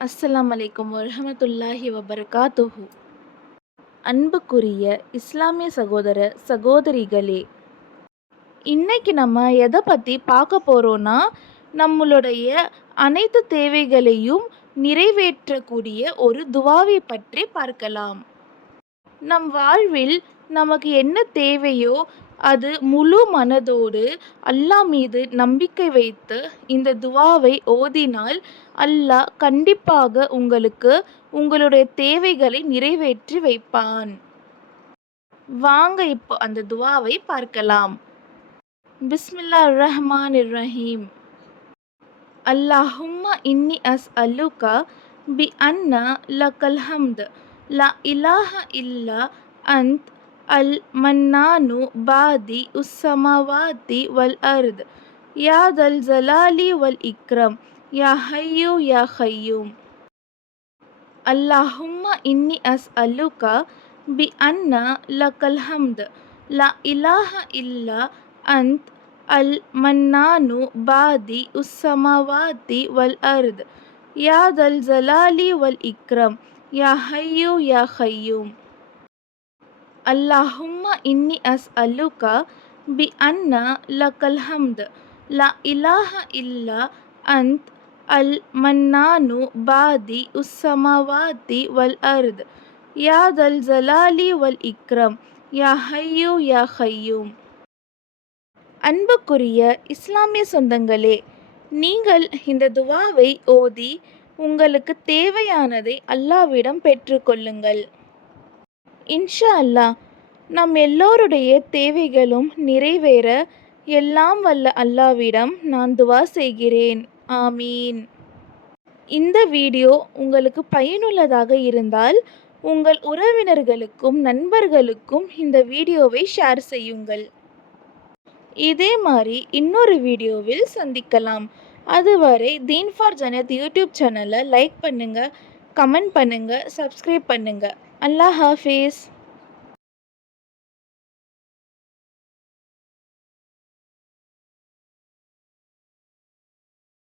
அஸ்ஸலாம் அலைக்கும் வபர்கா வபரகாத்துஹு. அன்புக்குரிய இஸ்லாமிய சகோதர சகோதரிகளே இன்னைக்கு நம்ம எதை பற்றி பார்க்க போகிறோன்னா நம்மளுடைய அனைத்து தேவைகளையும் நிறைவேற்றக்கூடிய ஒரு துவாவை பற்றி பார்க்கலாம். நம் வாழ்வில் நமக்கு என்ன தேவையோ அது முழு மனதோடு அல்லாஹ் மீது நம்பிக்கை வைத்து இந்த துவாவை ஓதினால் அல்லாஹ் கண்டிப்பாக உங்களுக்கு உங்களுடைய தேவைகளை நிறைவேற்றி வைப்பான். வாங்க இப்போ அந்த துவாவை பார்க்கலாம். பிஸ்மில்லா ரஹ்மான் ரஹீம். அல்லாஹும்மா இன்னி அஸ் அல்லுகா பி அன்னா லக்கல் ஹம்த். லா இலாஹ இல்லா அந்த் அல் மன்னானு பாதி உஸ்ஸமாவாதி வல் அர்த் யா தல் ஜலாலி வல் இக்ரம் யா ஹையூ யா ஹையூம் அல்லாஹும்ம இன்னி அஸ் அல்லுகா பி அன்னா லக்கல் ஹம்த் லா இலாஹ இல்லா அந்த் அல் மன்னானு பாதி உஸ்ஸமாவாதி வல் அர்த் யா தல் ஜலாலி வல் இக்ரம் யா ஹையூ யா ஹையூம் அல்லாஹும்ம இன்னி அஸ் அல்லுகா பி அன்னா லக்கல் ஹம்த் லா இலாஹ இல்லா அந்த் அல் மன்னானு பாதி உஸ்ஸமாவாதி வல் அர்த் யா தல் ஜலாலி வல் இக்ரம் யா ஹையூ யா ஹையூம் அன்புக்குரிய இஸ்லாமிய சொந்தங்களே நீங்கள் இந்த துவாவை ஓதி உங்களுக்கு தேவையானதை அல்லாவிடம் பெற்றுக்கொள்ளுங்கள் இன்ஷா அல்லா நம் எல்லோருடைய தேவைகளும் நிறைவேற எல்லாம் வல்ல அல்லாவிடம் நான் துவா செய்கிறேன். ஆமீன். இந்த வீடியோ உங்களுக்கு பயனுள்ளதாக இருந்தால் உங்கள் உறவினர்களுக்கும் நண்பர்களுக்கும் இந்த வீடியோவை ஷேர் செய்யுங்கள். இதே மாதிரி இன்னொரு வீடியோவில் சந்திக்கலாம். அதுவரை தீன் ஃபார் ஜனத் யூடியூப் சேனலை லைக் பண்ணுங்கள் கமெண்ட் பண்ணுங்கள் சப்ஸ்கிரைப் பண்ணுங்கள் அல்லாஹ் ஹாஃபீஸ்.